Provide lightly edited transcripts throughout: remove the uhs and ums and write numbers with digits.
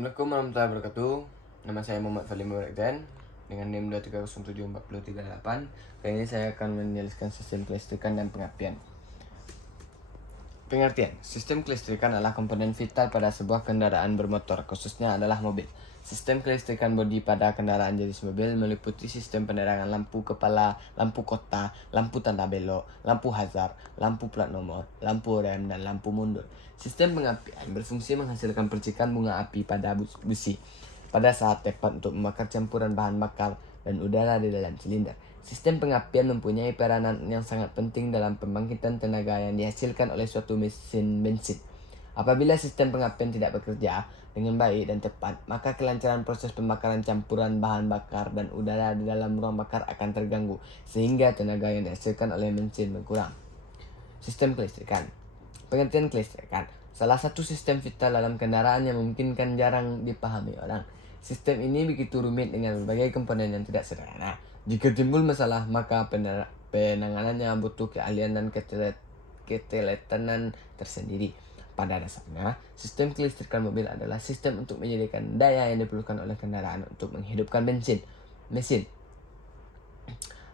Assalamualaikum warahmatullahi wabarakatuh. Nama saya Muhammad Falim Mubarakdan dengan NIM 2307408. Kali ini saya akan menjelaskan sistem kelistrikan dan pengapian. Pengertian, sistem kelistrikan adalah komponen vital pada sebuah kendaraan bermotor, khususnya adalah mobil. Sistem kelistrikan bodi pada kendaraan jenis mobil meliputi sistem penerangan lampu kepala, lampu kota, lampu tanda belok, lampu hazard, lampu plat nomor, lampu rem, dan lampu mundur. Sistem pengapian berfungsi menghasilkan percikan bunga api pada busi pada saat tepat untuk membakar campuran bahan bakar dan udara di dalam silinder. Sistem pengapian mempunyai peranan yang sangat penting dalam pembangkitan tenaga yang dihasilkan oleh suatu mesin bensin. Apabila sistem pengapian tidak bekerja dengan baik dan tepat, maka kelancaran proses pembakaran campuran bahan bakar dan udara di dalam ruang bakar akan terganggu, sehingga tenaga yang dihasilkan oleh mesin berkurang. Sistem kelistrikan. Pengertian kelistrikan, salah satu sistem vital dalam kendaraan yang memungkinkan jarang dipahami orang. Sistem ini begitu rumit dengan berbagai komponen yang tidak sederhana. Jika timbul masalah, maka penanganannya butuh keahlian dan keteladanan tersendiri. Pada dasarnya, sistem kelistrikan mobil adalah sistem untuk menyediakan daya yang diperlukan oleh kendaraan untuk menghidupkan mesin,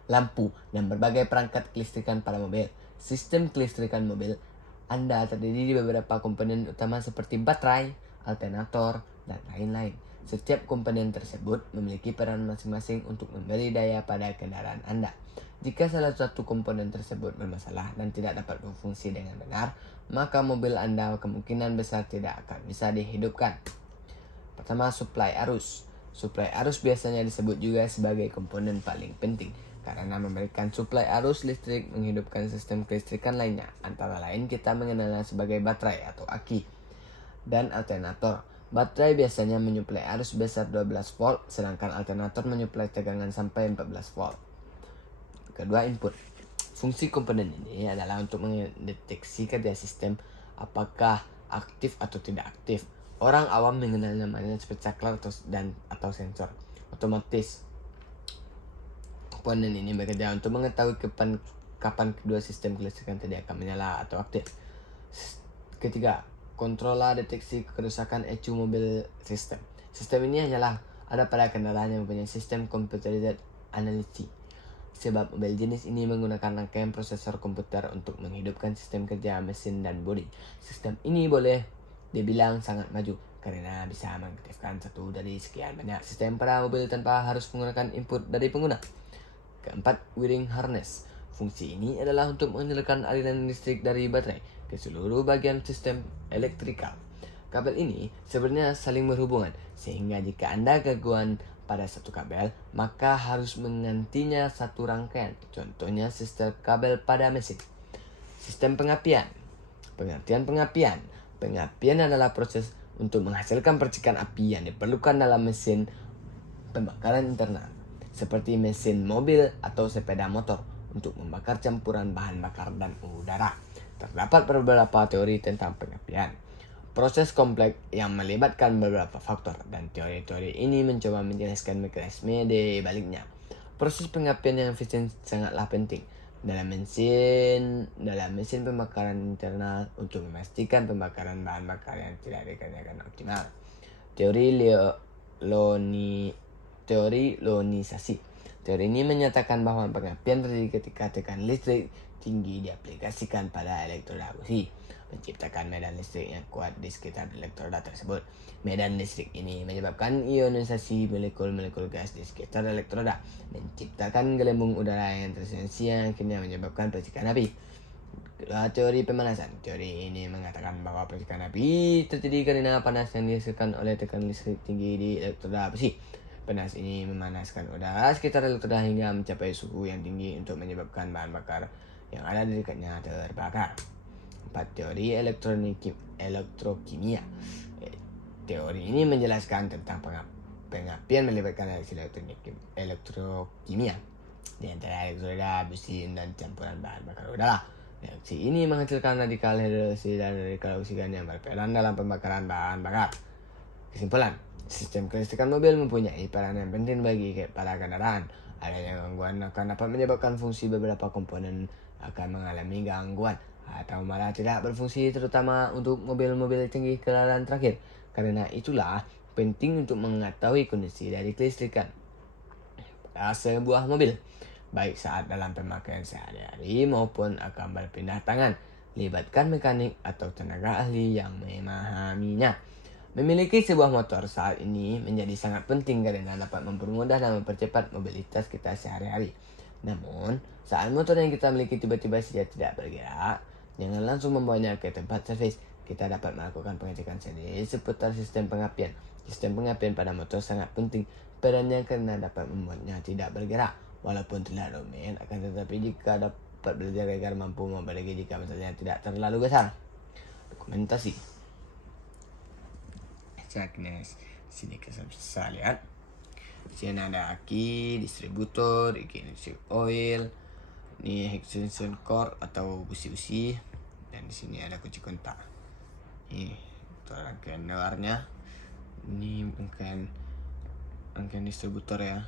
lampu, dan berbagai perangkat kelistrikan pada mobil. Sistem kelistrikan mobil Anda terdiri di beberapa komponen utama seperti baterai, alternator, dan lain-lain. Setiap komponen tersebut memiliki peran masing-masing untuk memberi daya pada kendaraan Anda. Jika salah satu komponen tersebut bermasalah dan tidak dapat berfungsi dengan benar, maka mobil Anda kemungkinan besar tidak akan bisa dihidupkan. Pertama, suplai arus. Suplai arus biasanya disebut juga sebagai komponen paling penting karena memberikan suplai arus listrik menghidupkan sistem kelistrikan lainnya. Antara lain kita mengenalnya sebagai baterai atau aki dan alternator. Baterai biasanya menyuplai arus sebesar 12 volt, sedangkan alternator menyuplai tegangan sampai 14 volt. Kedua, input. Fungsi komponen ini adalah untuk mendeteksi kerja sistem apakah aktif atau tidak aktif. Orang awam mengenal namanya seperti saklar atau sensor. Otomatis komponen ini bekerja untuk mengetahui kapan kedua sistem kelistrikan tadi akan menyala atau aktif. Ketiga, kontrola deteksi kerusakan ECU mobil sistem. Sistem ini hanyalah ada pada kendaraan yang mempunyai sistem computerized analysis. Sebab mobil jenis ini menggunakan rangkaian prosesor komputer untuk menghidupkan sistem kerja mesin dan bodi. Sistem ini boleh dibilang sangat maju karena bisa mengaktifkan satu dari sekian banyak sistem pada mobil tanpa harus menggunakan input dari pengguna. Keempat, wiring harness. Fungsi ini adalah untuk mengalirkan aliran listrik dari baterai ke seluruh bagian sistem elektrikal. Kabel ini sebenarnya saling berhubungan, sehingga jika Anda gangguan pada satu kabel, maka harus menggantinya satu rangkaian. Contohnya sistem kabel pada mesin. Sistem pengapian. Pengertian pengapian. Pengapian adalah proses untuk menghasilkan percikan api yang diperlukan dalam mesin pembakaran internal, seperti mesin mobil atau sepeda motor, untuk membakar campuran bahan bakar dan udara. Terdapat beberapa teori tentang pengapian. Proses kompleks yang melibatkan beberapa faktor, dan teori-teori ini mencoba menjelaskan mekanisme di baliknya. Proses pengapian yang efisien sangatlah penting dalam mesin pembakaran internal untuk memastikan pembakaran bahan bakar yang tidak dikerjakan optimal. Teori ionisasi. Teori ini menyatakan bahwa pengapian terjadi ketika tekanan listrik tinggi diaplikasikan pada elektroda busi, menciptakan medan listrik yang kuat di sekitar elektroda tersebut. Medan listrik ini menyebabkan ionisasi molekul-molekul gas di sekitar elektroda, menciptakan gelembung udara yang tersensi yang akhirnya menyebabkan percikan api. Teori pemanasan. Teori ini mengatakan bahwa percikan api terjadi karena panas yang dihasilkan oleh tekanan listrik tinggi di elektroda besi. Panas ini memanaskan udara sekitar elektroda hingga mencapai suhu yang tinggi untuk menyebabkan bahan bakar yang ada di dekatnya terbakar. 4. Teori elektrokimia. Teori ini menjelaskan tentang pengapian melibatkan reaksi elektrokimia di antara elektroda, besi, dan campuran bahan bakar udara. Reaksi ini menghasilkan radikal hidrolisis dan radikal oksigen yang berperan dalam pembakaran bahan bakar. Kesimpulan, sistem kelistrikan mobil mempunyai peran yang penting bagi para kendaraan. Adanya gangguan akan dapat menyebabkan fungsi beberapa komponen akan mengalami gangguan atau malah tidak berfungsi, terutama untuk mobil-mobil tinggi kendaraan terakhir. Karena itulah penting untuk mengetahui kondisi dari kelistrikan pada sebuah mobil, baik saat dalam pemakaian sehari-hari maupun akan berpindah tangan. Libatkan mekanik atau tenaga ahli yang memahaminya. Memiliki sebuah motor saat ini menjadi sangat penting karena dapat mempermudah dan mempercepat mobilitas kita sehari-hari. Namun, saat motor yang kita miliki tiba-tiba saja tidak bergerak, jangan langsung membawanya ke tempat servis. Kita dapat melakukan pengecekan sendiri seputar sistem pengapian. Sistem pengapian pada motor sangat penting perannya karena dapat membuatnya tidak bergerak. Walaupun tidak rumit, akan tetapi jika dapat belajar agar mampu memperbaiki jika masalahnya tidak terlalu besar. Dokumentasi. Sini kita bisa lihat. Sini ada aki, distributor, ignition oil, ini extension cord atau busi-busi, dan di sini ada kunci kontak. Ini untuk rangkaian nelarnya. Ini rangkaian distributor ya.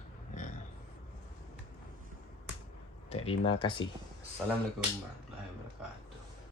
Terima kasih. Assalamualaikum warahmatullahi wabarakatuh.